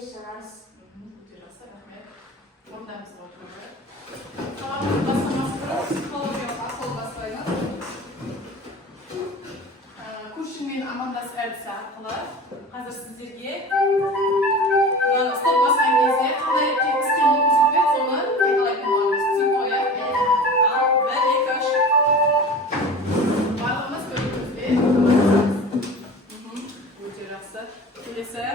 Ras. Жақсы, рахмет. Орнымызға отырайық. Сабағымыз бастамас бұрын психологиялық ақыл бастаймыз. Көршіңмен амандас әдісі арқылы қазір сіздерге стоп басқан кезде қандай іс-қимыл көрсетпек, соны қайталайтын боламыз. Түсінікті ғой, иә? Ал 1, 2, 3. Барлығымыз көремізбе. Өте жақсы. Келесі.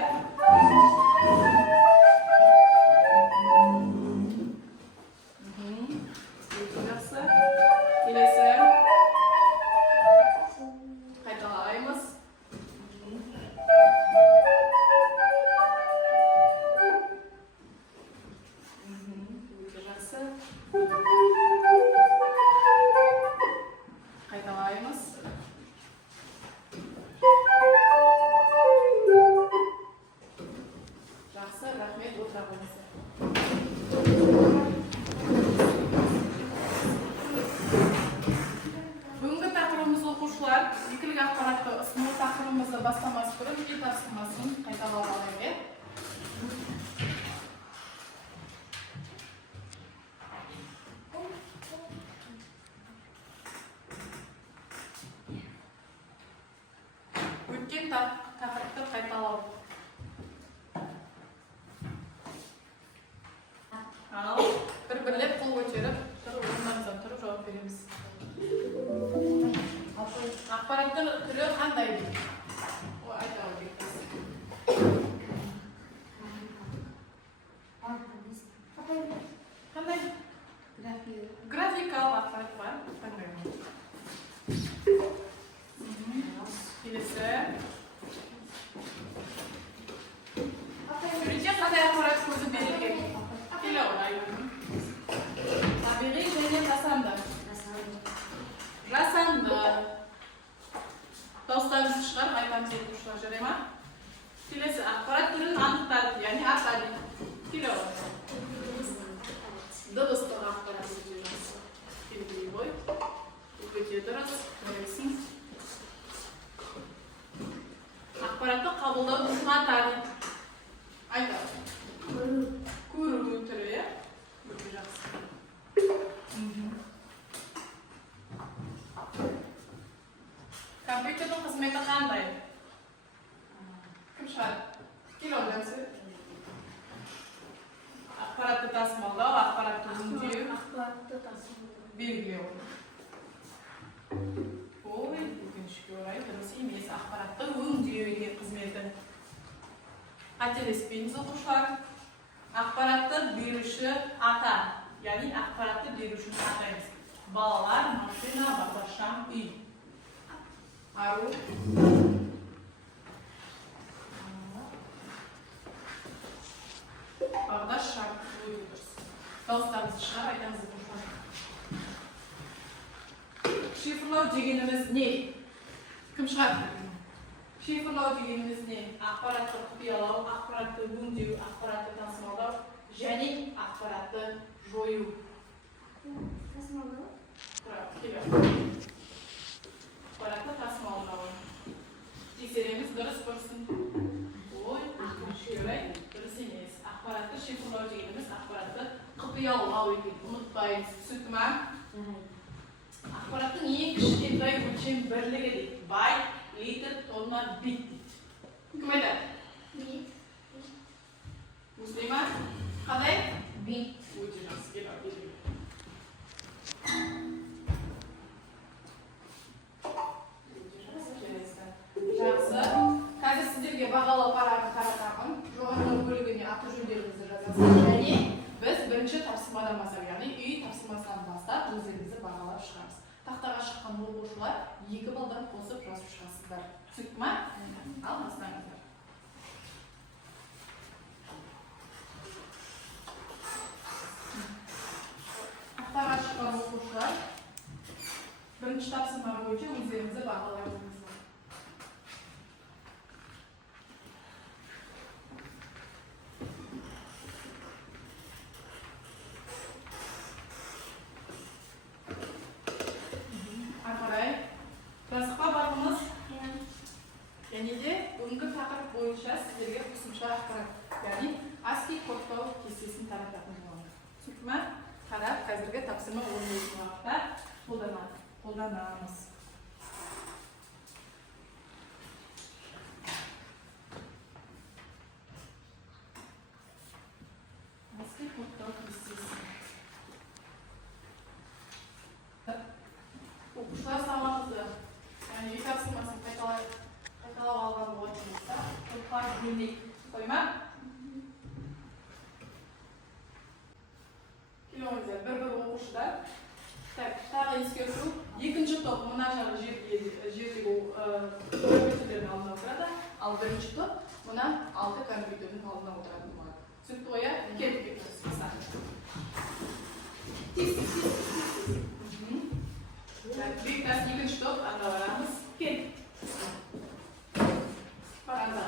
Бүгінгі тақырыбымыз оқушылар, екілік ақпаратты ұсыну тақырыбымызды бастамас бұрын үй тапсырмасын қайталап алайық. Өткен тақырыпты қайталау. Ал бір-бірлеп қол көтеріп, орнымыздан тұрып жауап береміз. Ақпараттың түрі қандай дейді? Айта өтейік. Қандай? Графикалық ақпарат бар. Қандай? Келесі. Суретте қандай ақпарат көзі берілген? Келе орайын. Табиғи және жасанды. Жасанды. Дауыстарыңызды шығарып айтамыз оқушылар, жарай ма? Келесі ақпарат түрін анықтады, яғни атады. Келе орайын. Дыбыстық ақпарат өте жақсы. Белгілей ғой. Өте дұрыс. Көресің. Ақпаратты қабылдау түрін атады. Айтады. Көру түрі, иә? Өте жақсы. Компьютердің қызметі қандай? Кім шығар? Келе ойламсы. Ақпаратты тасымалдау, ақпаратты өңдеу. Ақпаратты тасымалдау. Белгілеу. Ой, өкінішке орай дұрыс емес. Ақпаратты өңдеу қызметі. Қателеспейміз оқушылар. Ақпаратты беруші ата, яғни ақпаратты берушіні атаймыз. Балалар, машина, бағдаршам, үй. Ару. Бағдаршам. Дауыстарыңызды шығар, айтамыз оқушылар. Шифрлау дегеніміз не? Кім шығар? Шифрлау дегеніміз не? Ақпаратты құпиялау, ақпаратты өңдеу, ақпаратты тасымалдау және ақпаратты жою. Тасымалдау? Келе. Ақпаратты тасымалдау. Тексереміз, дұрыс көрсін. Ой, өкінішке орай дұрыс емес. Ақпаратты шифрлау дегеніміз ақпаратты құпиялау екен. Ұмытпаймыз. Түсінікті ме? Ақпараттың ең кішкентай өлшем бірлігі дейді. Байт, литр, тонна, бит дейді. Кім айтады? Бит. Мұслима? Қандай? Бит. Өте жақсы. Келе. Жақсы. Қазір сіздерге бағалау парағын таратамын. Жоғарғы бөлігіне аты жөндеріңізді жазасыз. Және біз бірінші тапсырмадан бастап, яғни үй тапсырмасынан бастап өздеріңізді бағалап шығарыз. Тақтаға шыққан оқушылар 2 балдан қосып жазып шығасыздар. Түсінікті ме? Ал бастаңыздар. Тақтаға шыққан оқушылар бірінші тапсырма бойынша өздеріңізді бағалайсыздар. Және де бүгінгі тақырып бойынша сіздерге қосымша ақпарат, яғни қолданамыз. Asli kodlar listesi. Оқушылар сабағымызды, яғни үй тапсырмасын қайталап алған болатынымызда, топқа дневник қойма. Келіңіздер, бір оқушыда. Тағы ескерту, екінші топ мына жағы жердегі компьютерлердің алдына отырады, ал бірінші топ мына алты компьютердің алдына отырады. Түсінікті ғой, келіп Бектас екінші топ, анда барамыз. Кел. Баранда.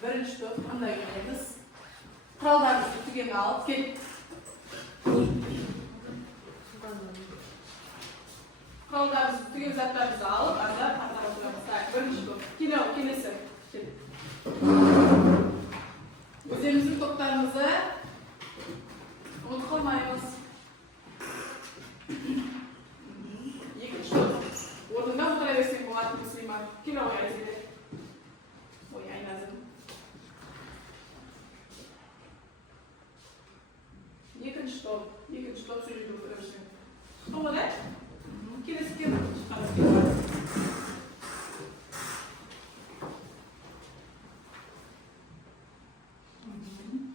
Бірінші топ, анда келеміз. Құралдарымызды түгел алып, кел. Құралдарымызды түгел заттарымызды алып, анда қатар отырамыз. Бірінші топ. Келесі. Өздеріміздің топтарымызды ұмытып қалмаймыз. Екінші топ. Орнында отыра берсең болады, Мүслиман. Кел ой, Айзеде. Ой, Айназым. Екінші топ сөйлеуді өршін. Тоғы да? Келесі кел.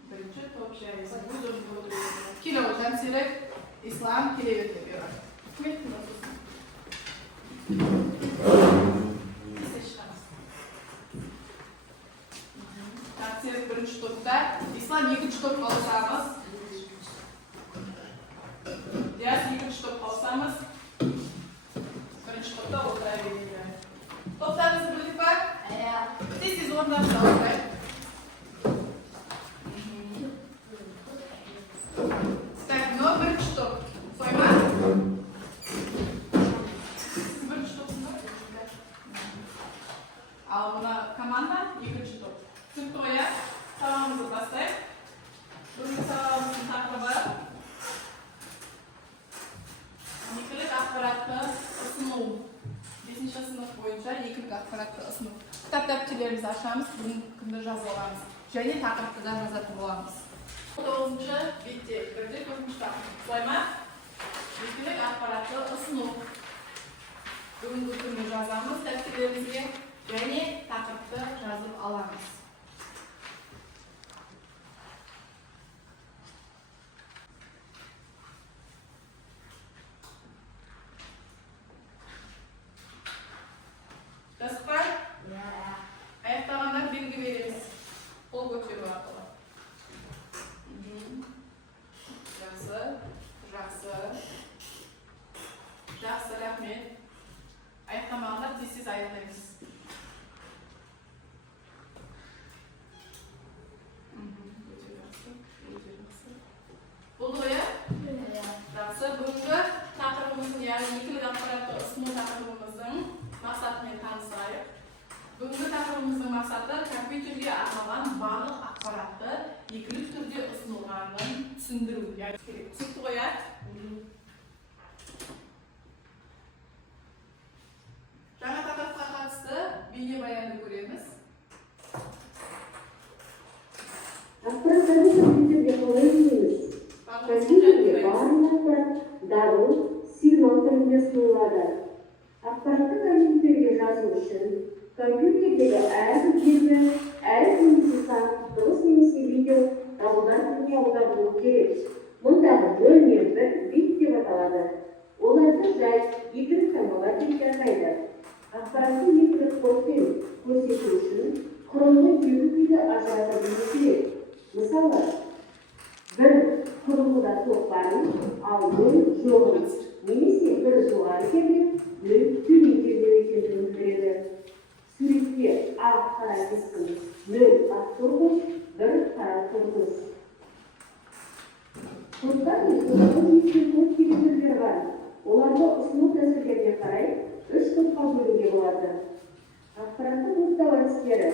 Бірінші топ жайысы. Келі оғжан серек. Ислам келеветті беру. Кіметтің басысын? Серек бірінші топта. Ислам екінші топ қалысамыз. Диас екінші топ қалысамыз. Бірінші топта отыра береді. Топтарыңызды білдік па? Тез орындарыңызды алыңыздар. Бірінші топ. Қойма? Сіз бірінші топсың ба? Ал мұна команда екінші топ. Түсінікті ғой, сабағымызды бастайық. Бүгінгі сабағымыздың тақырыбы екілік ақпаратты ұсыну. 5-ші сынып бойынша екілік ақпаратты ұсыну. Кітап-дәптерімізді ашамыз, бүгінгі күнді жазып аламыз. Және тақырыпты да жазатын боламыз. 9-шы бетте бірде 4-ші тақырып. Қойма? Екілік ақпаратты ұсыну. Бүгінгі күнді жазамыз дәптерімізге және тақырыпты жазып аламыз. Жазып па? Аяқтағандар белгі береміз. Қол көтеру арқылы. Жақсы, рахмет. Аяқтамағандар тез-тез аяқтаймыз. Болды ғой, жақсы. Бүгінгі тақырыбымыздың, яғни екілік ақпаратты ұсыну тақырыбымыздың мақсатымен танысайық. Бүгінгі тақырыбымыздың мақсаты компьютерге арналған барлық ақпаратты екілік түрде ұсынылғанын түсіндіру. Түсінікті ғой, жаңа тақырыпқа қатысты бейнебаянды көреміз. Ақпараттарды компьютерге қалай іздейміз? Компьютерге барлық ақпарат дабыл, сигнал түрінде ұсынылады. Ақпаратты компьютерге жазу үшін компьютердегі әрбір белгі, әріп немесе сан, дыбыс немесе видео дабылдар түрінде аударылуы керек. Мұндағы 0 мен 1 бит деп аталады. Оларды жай екілік таңбалар деп атайды. Ақпаратты екілік кодпен көрсету үшін құрылғы екі күйді ажырата білу керек. Мысалы, бір құрылғыда тоқ барын, ал 0 жоғын, немесе бір жоғары керден, 0 төмен керден екендігін білдіреді. Суретте ақ қара кескін 0 ақ тұрғыш, 1 қара тұрғыш. Кодтар мен олардың ескен код келтірулер бар. Оларды ұсыну тәсілдеріне қарай 3 топқа бөлуге болады. Ақпаратты кодтау әдістері: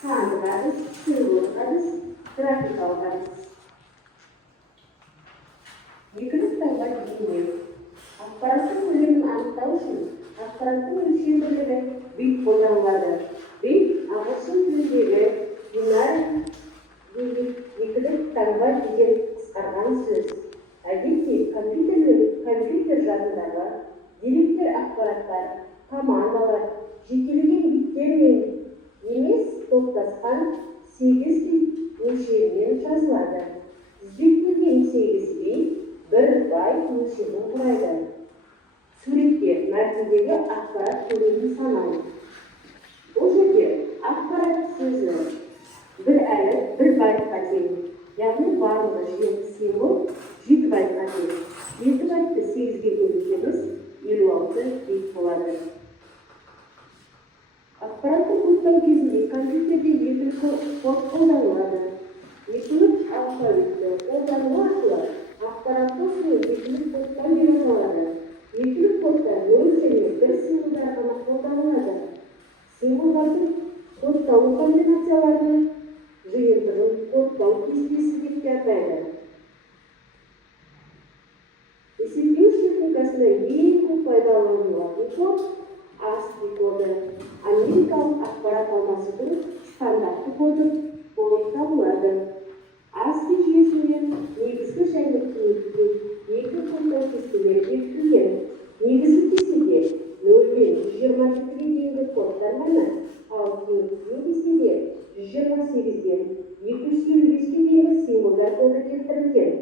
сандық әдіс, символдық әдіс, графикалық әдіс. Екілік таңба бейне. ақпараттың өлшемділігі бит қолданылады. Бит ағылшын тіліндегі binary екілік таңба деген қысқарған сөз. Әдетте компьютер жадындағы деректер ақпараттар, командалар жекелеген биттермен емес топтасқан 8 бит мөлшерімен жазылады. Тізбектелген 8 бит 1 байт мөлшерін құрайды. Суретте мәтіндегі ақпарат көлемін санаймыз. Бұл жерде ақпарат сөзі бір әріп 1 байтқа тең, яғни барлығы 7 символ 7 байтқа тең. 7 байтты 8-ге бөлсеңіз 56 бит болады. Ақпаратты кодтау кезінде компьютерде екілік код қолданылады. Екілік алфавитті қолдану арқылы ақпаратты екілік кодтан бере алады. Екілік кодта 0 және 1 символдар ғана қолданылады. Символдардың кодтау комбинацияларының жиынтығын кодтау кестесі деп атайды. Есептеу техникасында ең көп пайдаланылатын код ASCII коды, америкалық ақпарат алмасудың стандартты коды болып табылады. ASCII жүйесінде негізгі және кеңейтілген екі кодтау кестелері бекітілген. Негізгі кестеде 0-ден 127-ге дейінгі кодтар ғана, ал кеңейтілген кестеде 128-ден 255-ге дейінгі символдар коды келтірілген.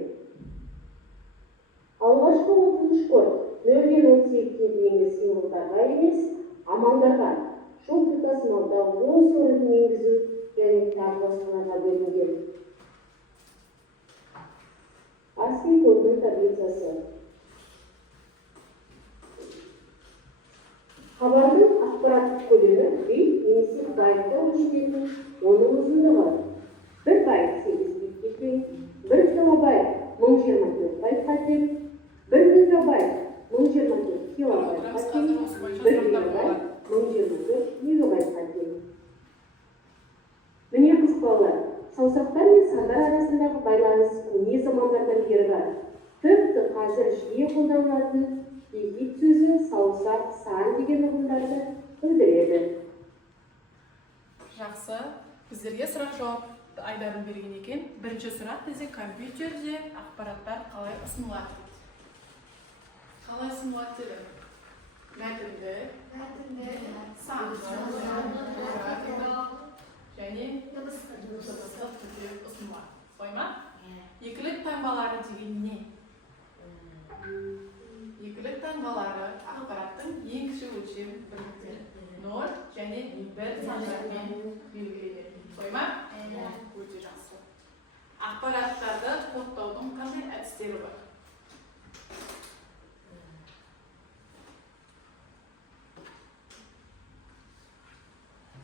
Алғашқы 30 код 0-ден 38-ге дейінгі символдарға емес, амалдарға, жол тасымалда оң сорын енгізу және тағы басқаларға бөлінген. ASCII кодының таблицасы. Хабардың ақпараттық көлемі бит немесе байтта өлшенетін оның ұзындығы 1 байт 8 битке тең, 1 килобайт 1024 байтқа тең, 1 мегабайт 1024 килобайтқа тең, 1 гигабайт 1024 мегабайтқа тең. Міне қысқалар, саусақтар мен сандар арасындағы байланыс көне замандардан бері бар. Тіпті қазір жиі қолданылатын египет сөзі саусақ, сан деген ұғымдарды білдіреді. Жақсы, біздерге сұрақ-жауап айдарын берген екен. Бірінші сұрақ бізде компьютерде ақпараттар қалай ұсынылады? Қалай ұсынылады деді? Мәтінді, санды, және дыбыстық түрде ұсынылады. Солай ма? Екілік таңбалары деген не? Екілік таңбалары ақпараттың ең кіші өлшем бірліктері 0 және 1 сандармен белгіленеді. Солай ма? Өте жақсы. Ақпараттарды кодтаудың қандай әдістері бар?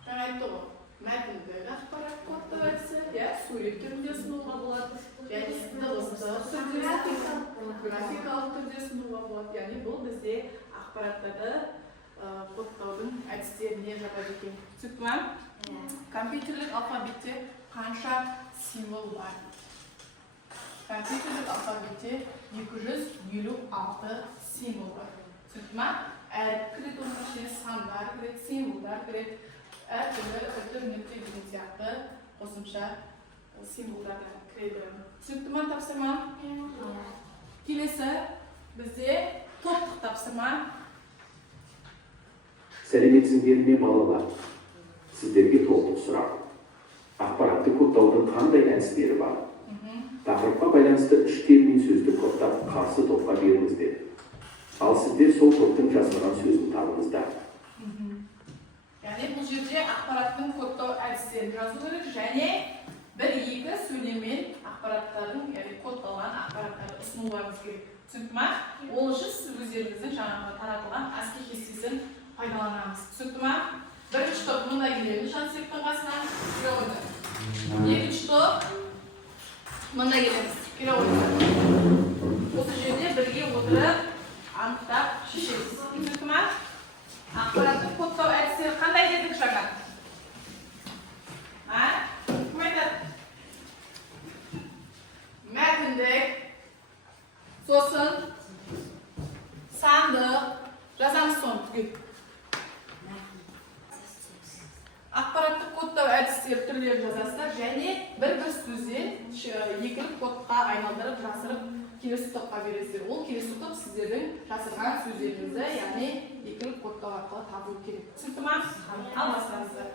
Жаңа айтты ғой, мәтіндегі ақпарат кодтау әдісі, сурет түрінде ұсынуға болады, және дыбыстық түрде, графикалық түрде ұсынуға болады. Яғни бұл бізде ақпараттарды кодтаудың әдістеріне жатады екен. Түсінікті ме? Компьютерлік алфавитте қанша символ бар? Компьютерлік алфавитте 256 символ бар. Түсінікті ме? Әріп кіреді, оның ішіне сандар кіреді, символдар кіреді. Әртүрлі нүкте деген сияқты қосымша символдар кіреді. Түсінікті ме тапсырма? Келесі бізде топтық тапсырма. Сәлеметсіздер ме балалар? Сіздерге топтық сұрақ. Ақпаратты кодтаудың қандай әдістері бар? Тақырыпқа байланысты 3 термин сөзді кодтап қарсы топқа беріңіздер. Ал сіздер сол топтың жазылған сөзін табыңыздар. Яғни бұл жерде ақпараттың кодтау әдістерін жазу керек және 1-2 сөйлеммен ақпараттардың, кодталған ақпараттарды ұсынуларыңыз керек. Түсінікті ме? Ол үшін сіз өздеріңіздің жаңағы таратылған ASCII кестесін пайдаланамыз. Түсінікті ме? Бірінші топ мұнда келеді, Жансептің қасынан келе қойды. Екінші топ мұнда келеміз, келе қойды. Осы жерде бірге отырып анықтап шешеміз. Түсінікті ме? Ақпараттың кодтау әдістері қандай дедік жаңа? Кім айтады? Мәтіндік, сосын сандық, жазамыз соны түгел. кодқа айналдырып жасырып келесі топқа бересіздер. Ол келесі топ сіздердің жасырған сөздеріңізді, яғни екілік кодтау арқылы табу керек. Түсінікті ма? Ал бастаңыздар.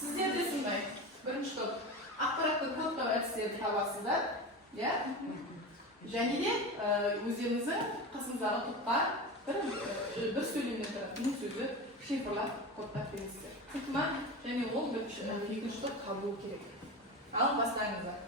Сіздер де сондай. Бірінші топ ақпаратты кодтау әдістерін табасыздар, иә? Және де өздеріңіздің қасыңыздағы топқа бір сөйлемнен тұратын сөзді шифрлап кодтап бересіздер. Түсінікті ма? Және ол екінші топ табуы керек. Ал бастаңыздар.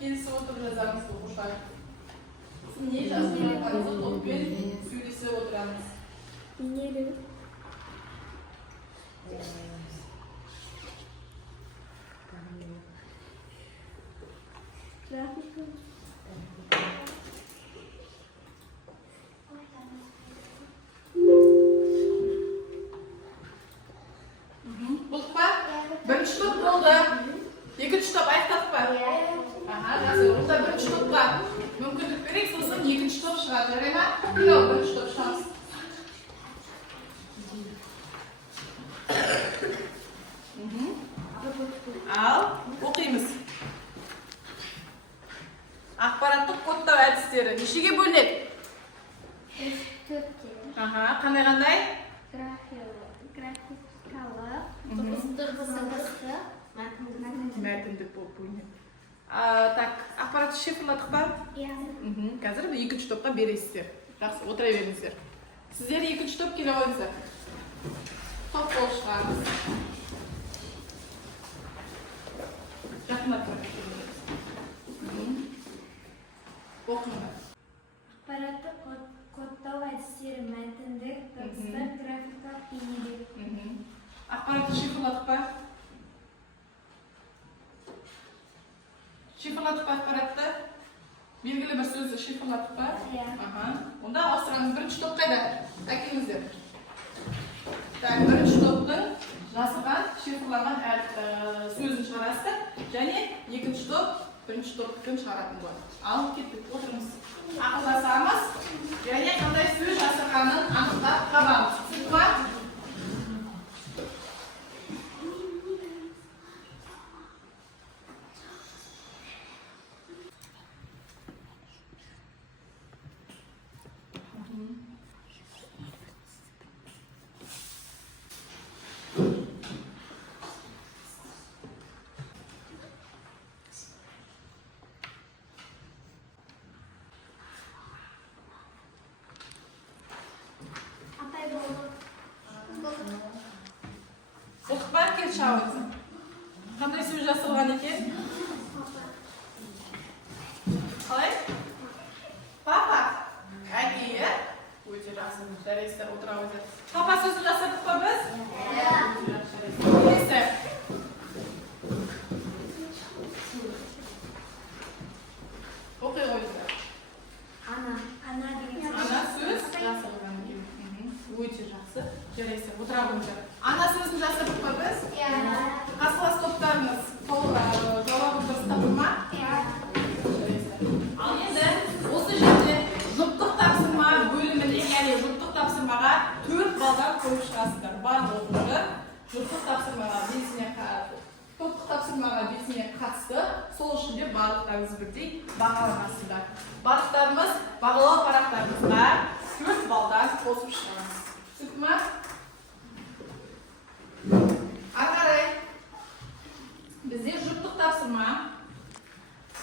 Келісіп отырып жазамыз оқушылар. Не жазып жатқаныңызды топпен сөйлесіп отырамыз. Бейнелі. Графика. Болдық па? Бірінші топ болды. Екінші топ аяқтадық па? Жақсы, онда бірінші топқа мүмкіндік берейік, сосын екінші топ шығады, жарай ма? Келау, бірінші топ шығамыз. Ал, оқимыз. Ақпараттық кодтау әдістері нешеге бөлінеді? Қандай? Графикалы. Мәтіндік болып бөлінеді. Так, ақпаратты шифрладық па? Қазір екінші топқа бересіздер. Жақсы, отыра беріңіздер. Сіздер екінші топ келе ойыңыздар. Топ болып шығарыңыз. Жақындап тұрыңыз. Оқыңдар. Ақпаратты кодтау әдістері мәтіндік, дыбыстық, графикалық, бейнелік. Ақпаратты шифрладық па? Шифрладық па ақпаратты? Белгілі бір сөзді шифрладық па? Онда ауыстырамыз. Бірінші топ қайда? Әкеліңіздер. Бірінші топтың жасырған, шифрлаған сөзін шығарасыздар. Және екінші топ бірінші топтың шығаратын болады. Ал кеттік, отырыңыз. Ақылдасамыз, және қандай сөз жасырғанын анықтап табамыз. Түсінікті ма? Оқытпай кел шауытсың. Қандай сөз жасырған екен? Қалай? Папа. Әкейі. Өте жақсы. Жарайсыздар, отыра өздер. Папа сөзін жасырдық па біз? Келесі. Оқи қойыңыздар. Ана сөз жасырған екен. Өте жақсы. Жарайсыздар, отыра қойыңыздар. Ана сөзін жасырдық па біз? Қасылас топтарыңыз жауабын дұрыс табылды ма? Ал енді осы жерде жұптық тапсырма бөліміне, яғни жұптық тапсырмаға 4 балдан қойып шығасыздар. Барлық оқушы жұптық тапсырмаға белсене қатысты, сол үшін де барлықтарыңыз бірдей бағаланасыздар. Барлықтарымыз бағалау парақтарымызға 4 балдан қосып шығамыз. Түсінікті ма? Ары бізде жұптық тапсырма,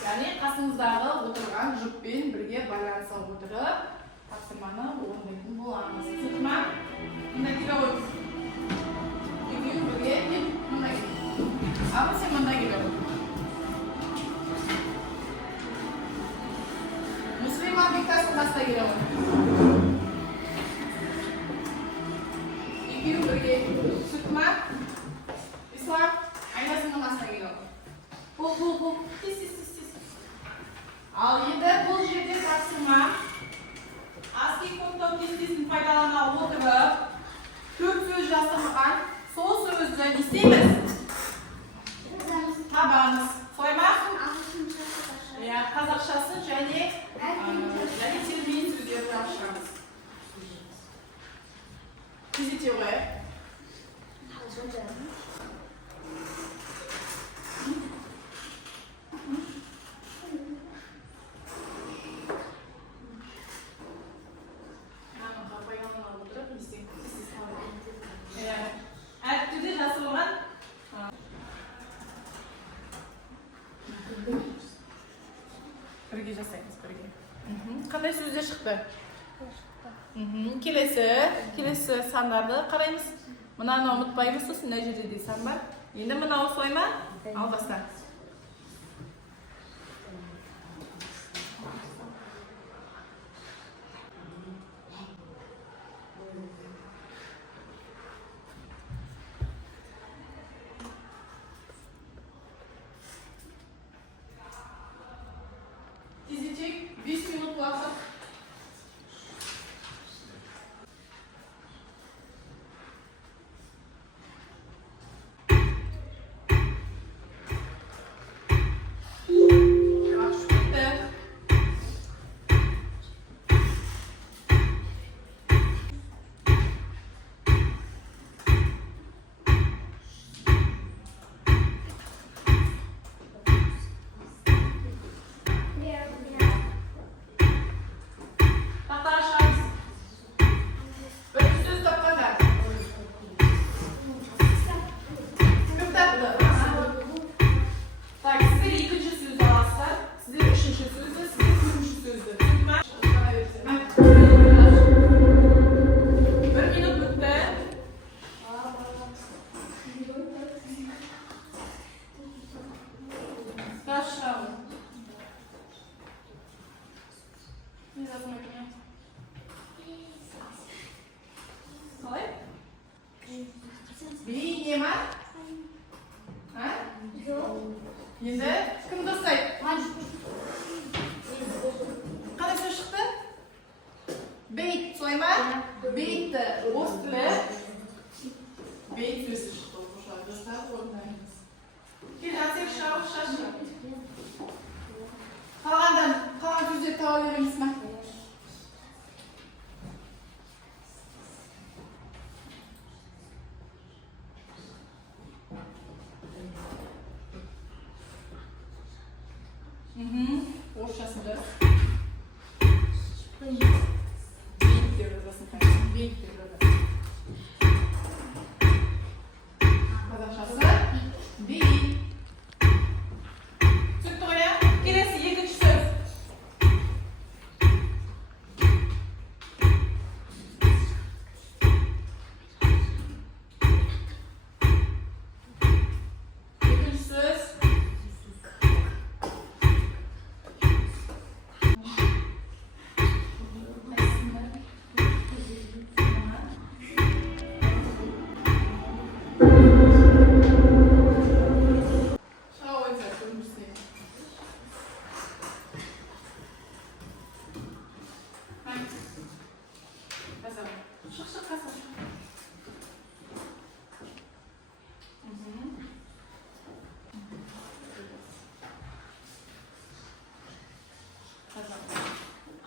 яғни қасыңыздағы отырған жұппен бірге байланыса отырып, тапсырманы орындайтын боламыз. Түсінікті ма? Мында келе қойыңыз. Екеуі бірге деп мында келе. Ал сен мында келе қой. Мүслиман Бектасов баста келе қой. Екеуі бірге. Түсінікті ма? Ислам, айнасының астына келе қой. Бұл. Тез nechta chiqdi? Kelesi sanlarni qaraymiz. Bunani unutmaymiz, siz najri deysan bar. Endi buni so'yma, albasan. Dizicik 5 minut vaqt. Endi kim dostay? Qanday so'z chiqdi? Beyt so'yma, beytni o'stili. Beyt so'zi chiqdi. O'sha do'stlar o'rganamiz. Keling, shash. Qolgan so'zni tavaveramizmi? O'shasida.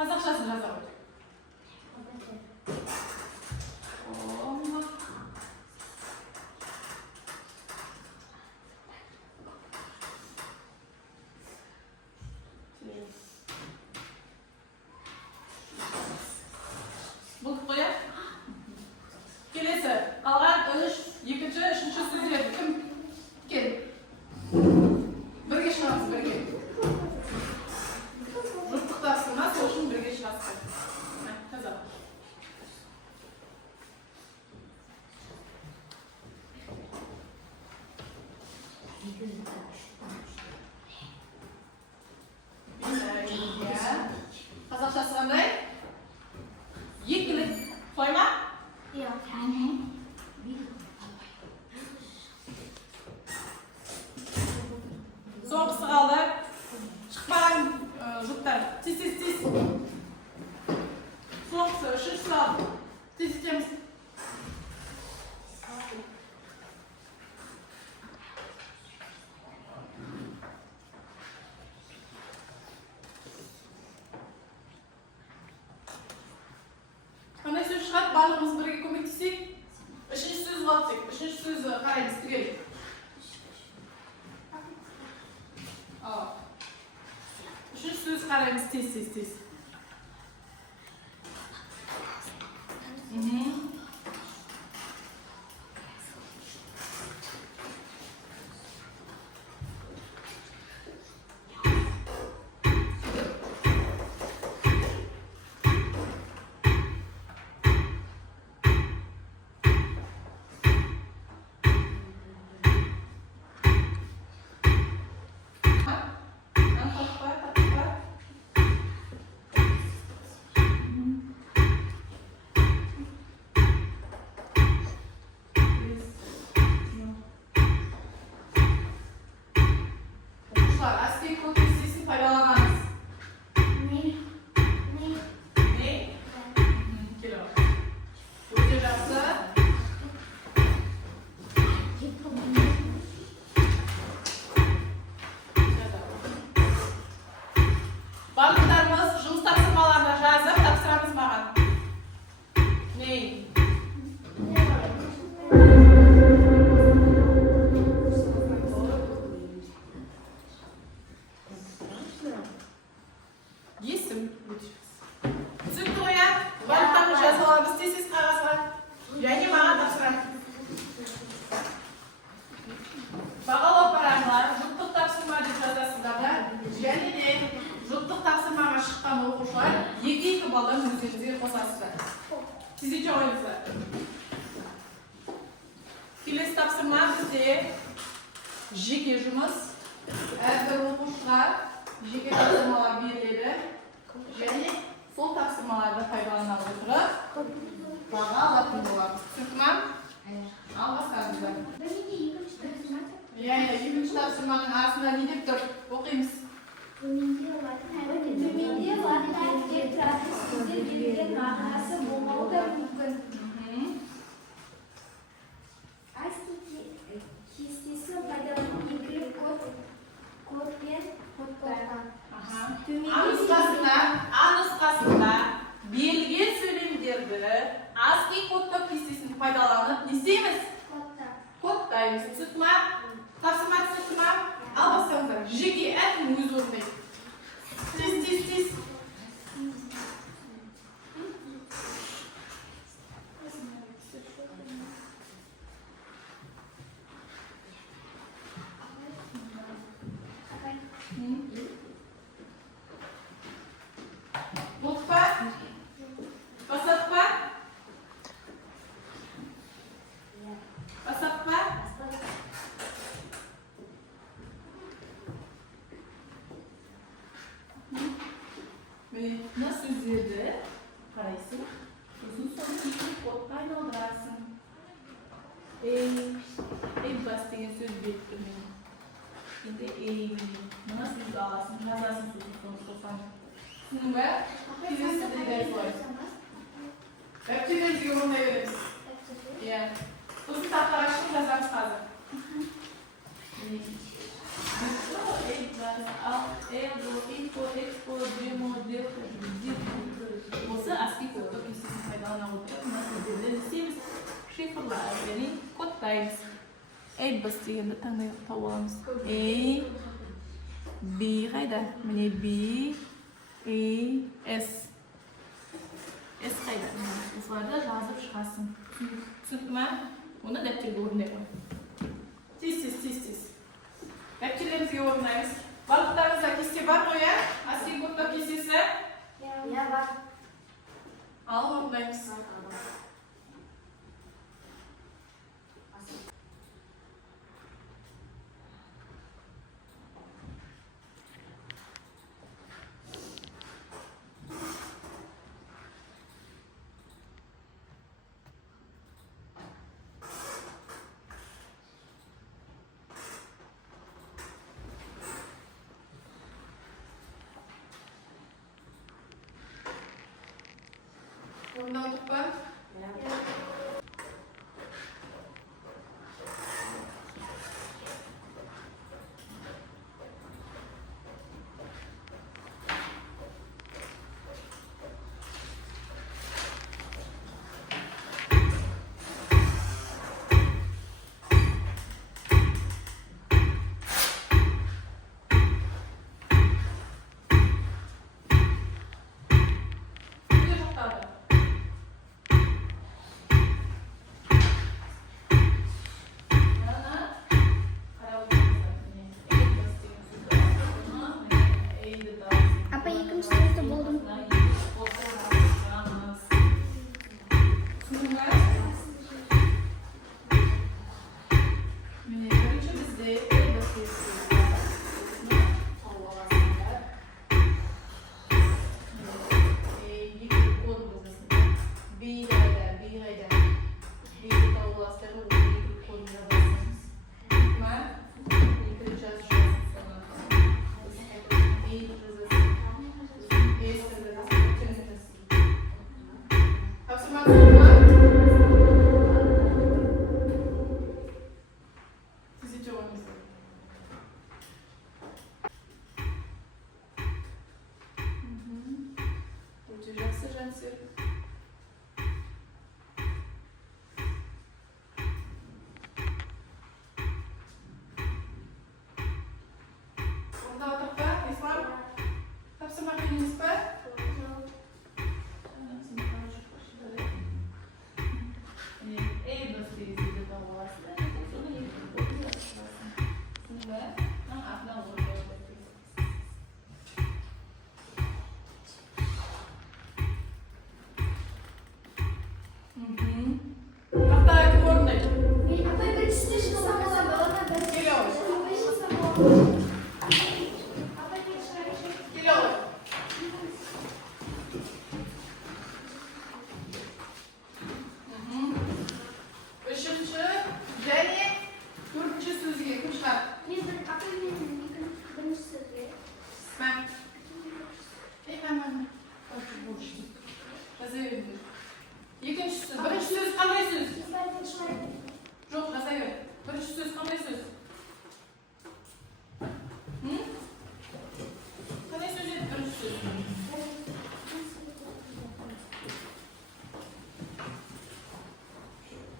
Қазақшасын жаза қой. Болды қоя. Келесі. Қалған 3-3 сөздер. Кім? Кел. Бірге шығамыз, бірге. Жұрттықтасына сол үшін бірге шығасыз. Таза. Қазақшасы қандай? Екілік қойма? Соғысы қалды. Шықпаған жұттар. Тез. Соғысы, үшінші алды. Тез етеміз. Қандай сөз шығады? Барлығымыз бірге көмектесейік. Үшінші сөз қалды тек. Үшінші сөзі қараймыз түгел. Үшінші сөз қараймыз тез. Және маған тапсырам. Бағалау парағылар, жұптық тапсырма деп жазасыздар да. Және де жұптық тапсырмаға шыққан оқушылар 2 балдан өздеріңізге қосасыздар. Сіз не ойлайсыздар? Келесі тапсырма бізде жеке жұмыс. Әрбір оқушыға жеке тапсырмалар беріледі. Және сол тапсырмаларды пайдалана отырып баға алатын боламыз. Түсінікті ме? Ал бастаңыздар. Екінші тапсырманың астында не деп тұр? Оқимыз. Төменде латын әріптерге тұратын сөздер берілген мағынасы болмауы да мүмкін. Аски кестесі пайдалану екілік код пен кодтардан. Анұсқасында берілген сөйлемдерді ASCII кодтау кестесін пайдаланып не істейміз? Кодтаймыз. Түсінікті ме? Тапсырма түсінікті ме? Ал бастаңыздар. Жеке әркім өз орындайды. Тез. Болды па? Бастадық па? Бастадық па? Мына сөздерді қарайсың, сосын соны екілік кодқа айналдырасың. Бас деген сөз беріпті мен. Енді мына сөзді аласың, жазасың сосын соны қосаң. Түсіндің бе? Келесі де дәл солай. Бәпкелеріңізге орындай береміз. Сосын тақтаға шығып жазамыз қазір. Осы ASCII кодтау кестесін пайдалана отырып, мына сөздерді не істейміз? Шифрлар, яғни кодтаймыз. Бас дегенді таңдай тауып аламыз. B қайда? Міне B, S. S қайда? Осыларды жазып шығасың. Түсінікті ме? Оны дәптерге орындай қой. Тез. Дәптерімізге орындаймыз. Барлықтарыңызда кесте бар ғой, ASCII кодтау кестесі? Бар. Ал орындаймыз. Орындалдық па? Ikkinchisi, birinchi so'z qanday so'z? Ishlaydi. Yo'q, yasaver. Birinchi so'z qanday so'z? Qanday so'z edi birinchi so'z?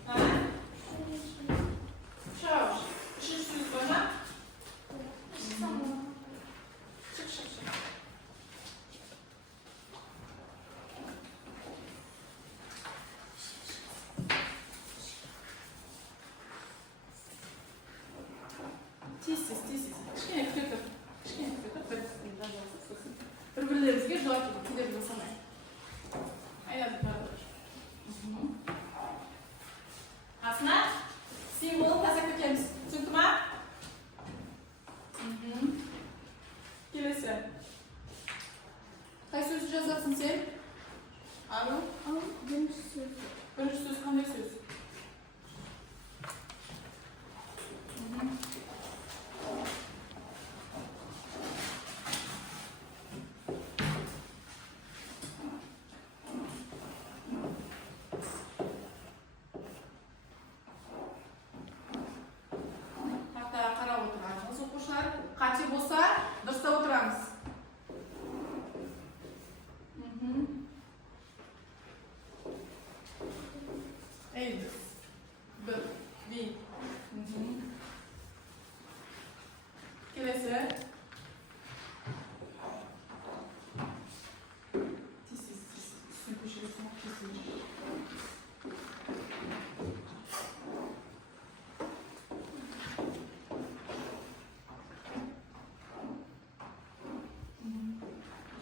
Ha? Shosh. Uchinchi so'z bormi? Chiq. Tez. Kichkina kutib. Bir-birlarimizga joy kelib bo'lsamay. Aylanib baravar. Asna, simbol tasak ko'kamiz. Tushundingmi? Kelasi. Qaysi so'zni yozyapsan sen? Alo? Birinchi so'z. Birinchi so'z qanday so'z? Taxtaga qarab o'tiramiz o'quvchilar. Qancha bo'lsa, birsa o'tiramiz. Eğdir. Bir. Kelesi. Tiz. Üstün köşesine kesin.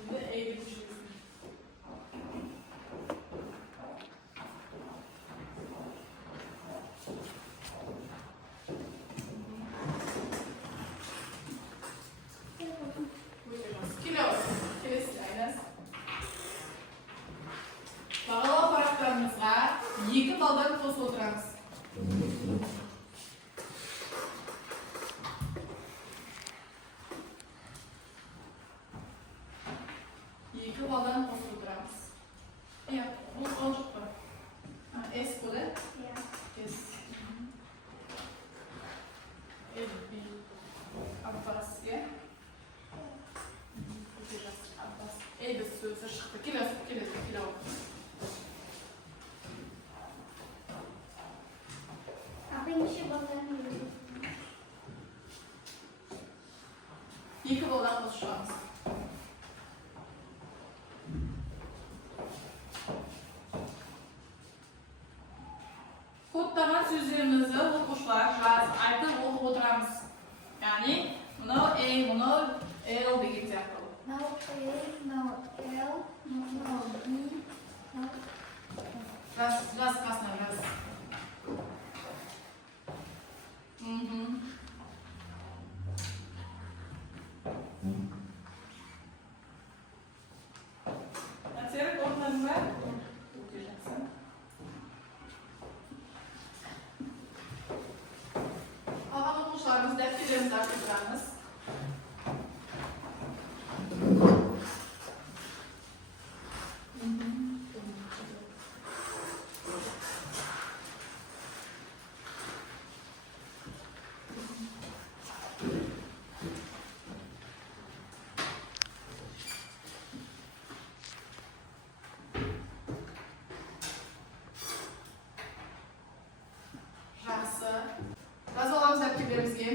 Şimdi eğdir köşesine. Bağlama paraqlarımızga 2 baldan qo'shib o'tiramiz. Ikki baldan qo'shib o'tiramiz. Yo'q, bu ochiq bor. S qo'li. S. B. Abbasga. Abbas. Biz so'zi chiqdi. Kelasi. Birinchi bo'lgan. Ikki baldan qo'shamiz. Kodlanan sözlerimizni o'quvchilar aytib o'qib o'tiramiz. Ya'ni, buni buni L degan сияқты. No L, no B, no. Раз, qasna, раз. Natera o'rnadimi? O'tirasizmi? Avval o'quvchilarimiz daftarlarimizni ochib turamiz. Жақсы. Жазып аламыз дәптерімізге.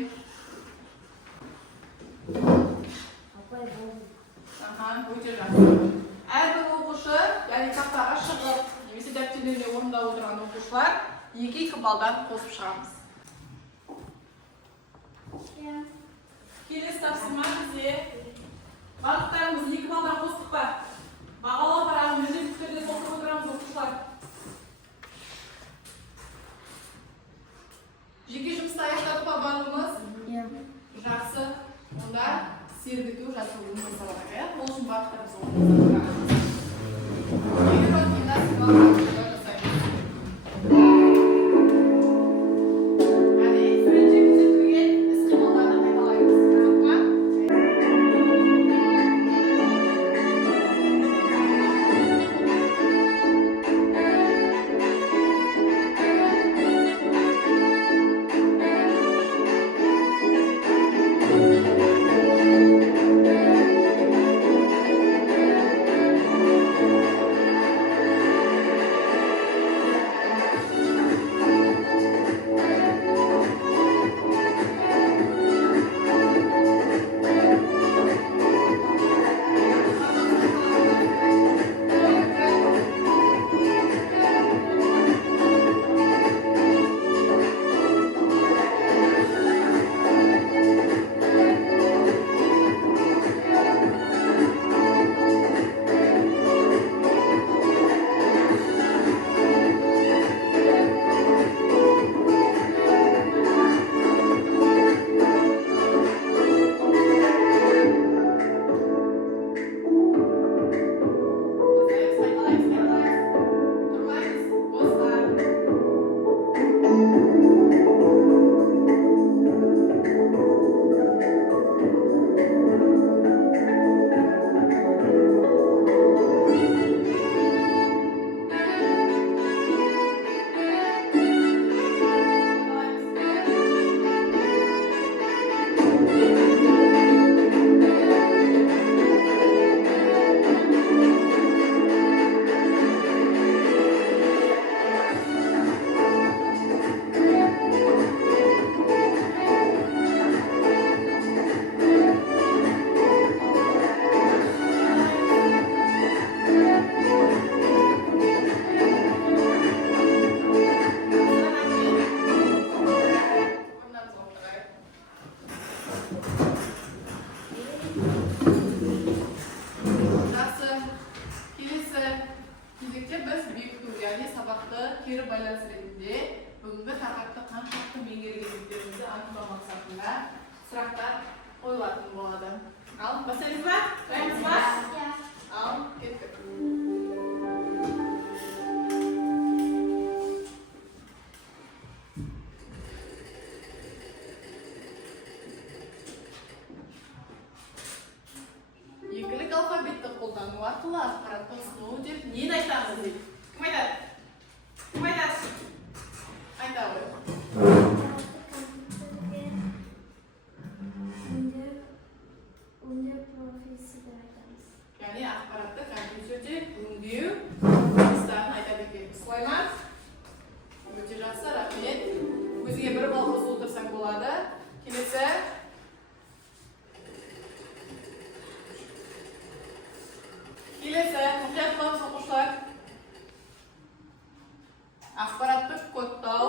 Өте жақсы. Әрбір оқушы, яғни тақтаға шығып, немесе дәптерлеріне орында отырған оқушылар 2 балдан қосып шығамыз. Келесі тапсырма бізде барлықтарымыз 2 балдан қостық па? Бағалау парағын міндетті түрде оқып отырамыз оқушылар. Жеке жұмысты аяқтадық па барлығымыз? Жақсы. Онда сердікеу жасалуын жасалады. Ол үшін барлықтарымыз орнымызға отырамыз. бекіту, яғни сабақты кері байланыс ретінде бүгінгі тақырыпты қаншалықты меңгергендіктеріңізді анықтау мақсатында сұрақтар қойылатын болады. Ал, бастаймыз ба? Дайынсыз ба? Ал, кеттік. Екілік алфавитті қолдану арқылы ақпаратты ұсыну деп нені айтамыз дейді? Кім айтады? Кім айтады? Айта ғой. Яғни ақпаратты компьютерде өңдеу жұмыстарын айтады екенбіз. Солай ма? Өте жақсы, рахмет. Өзіңе бір балл қосып отырсаң болады. Келесі. Мұқият болыңыз оқушылар. Ақпараттық кодтау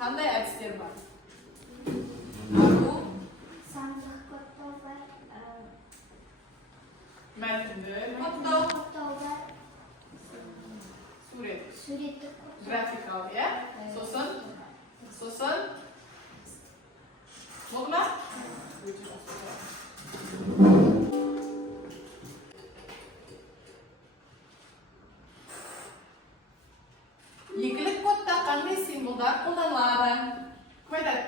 қандай әдістер бар? Сандық кодтау бар. Мәтінді кодтау, Кодтау бар. суреттік, Суреттік графикалық, иә? Сосын болды ма? Екілік кодта қандай символдар қолданылады? Кім айтады?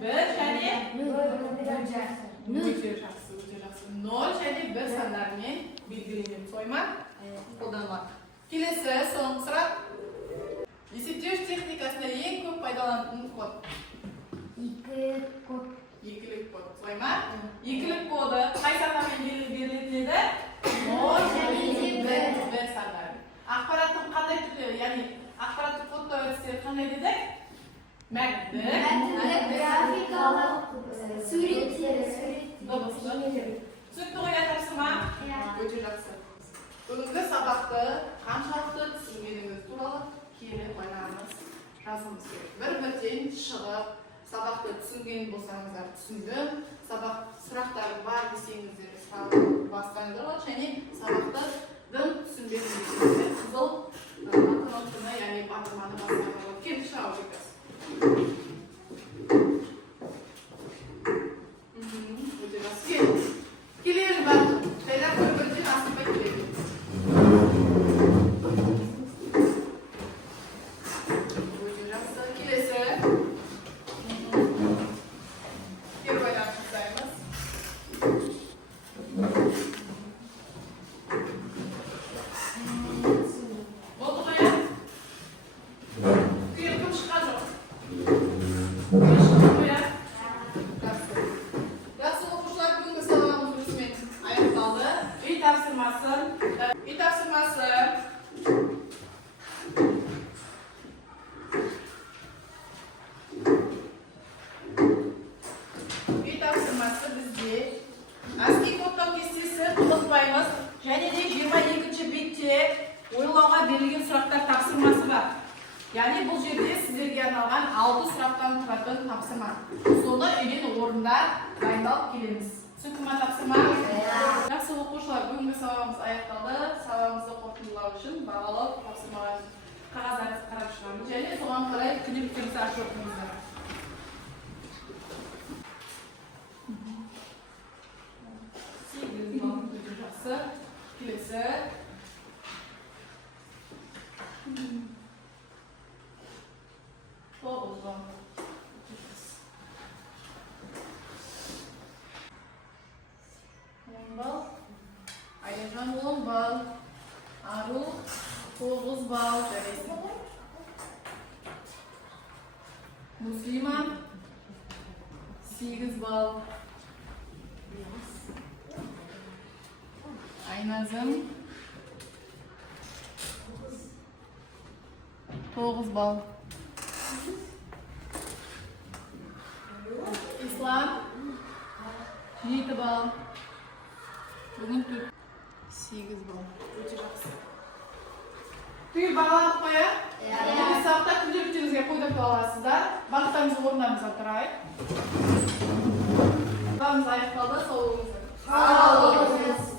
Бір және өте жақсы. 0 және 1 сандарымен белгіленген сойма қолданылады. Келесі соңғы сұрақ. Есептеуіш техникасында ең көп пайдаланатын код. Екілік код. Солай ма? Екілік коды қай сандармен берілетін еді? 0 және 1 сандар. Ақпараттың қандай түрлері, яғни ақпараттық кодтау әдістері қандай дедік? Мәтіндік, графикалық, суреттері, дыбысты. Түсінікті ғой, тапсырма? Өте жақсы. Бүгінгі сабақты қаншалықты түсінгеніңіз туралы кері байланыс жазуымыз керек. Бір-бірден шығып, сабақты түсінген болсаңыздар түсіндім, сабақ сұрақтары бар десеңіздер бастаңыздар болады, және сабақты түсінбедіңіздер қызыл банкноттыны, яғни батырманы бастаңыздар болады. Келіп шыға өтесіз. Өте жақсы. Келелі бақы. Қайдар бір-бірден асынбай келеді. Өте жақсы. Келесі. Кері байланыс жасаймыз. Болды ғой, иә? Кім шыққан жоқ? Шыққан ғой, иә? Жақсы оқушылар, бүгінгі сабағымыз осымен аяқталды. Үй тапсырмасы. Үй тапсырмасы бізде ASCII кодтау кестесі ұмытпаймыз. Және де 22-ші бетте ойлауға берілген сұрақтар тапсырмасы бар. Яғни бұл жерде сіздерге арналған 6 сұрақтан тұратын тапсырма. Соны үйден орында дайындалып келеміз. Түсінікті ма тапсырма? Жақсы оқушылар, бүгінгі сабағымыз аяқталды. Сабағымызды қорытындылау үшін бағалау тапсырмалар қағаздарыңызды қарап шығамыз. Және соған қарай күнделіктеріңізді ашып оқыңыздар. Өте жақсы. Келесі. Айжан 10 балл, Ару 9 балл, Муслима 8 балл, Айназым 9 балл, Ислам 7 балл, бүгін 8 балл. Өте жақсы. Түгел бағаланып қоя? Келесі сабақта күнделіктеріңізге қойдыртып аласыздар. Бағыттарыңызды орындарыңызға тұрайық. Сабағымыз аяқталды. Сау болыңыздар.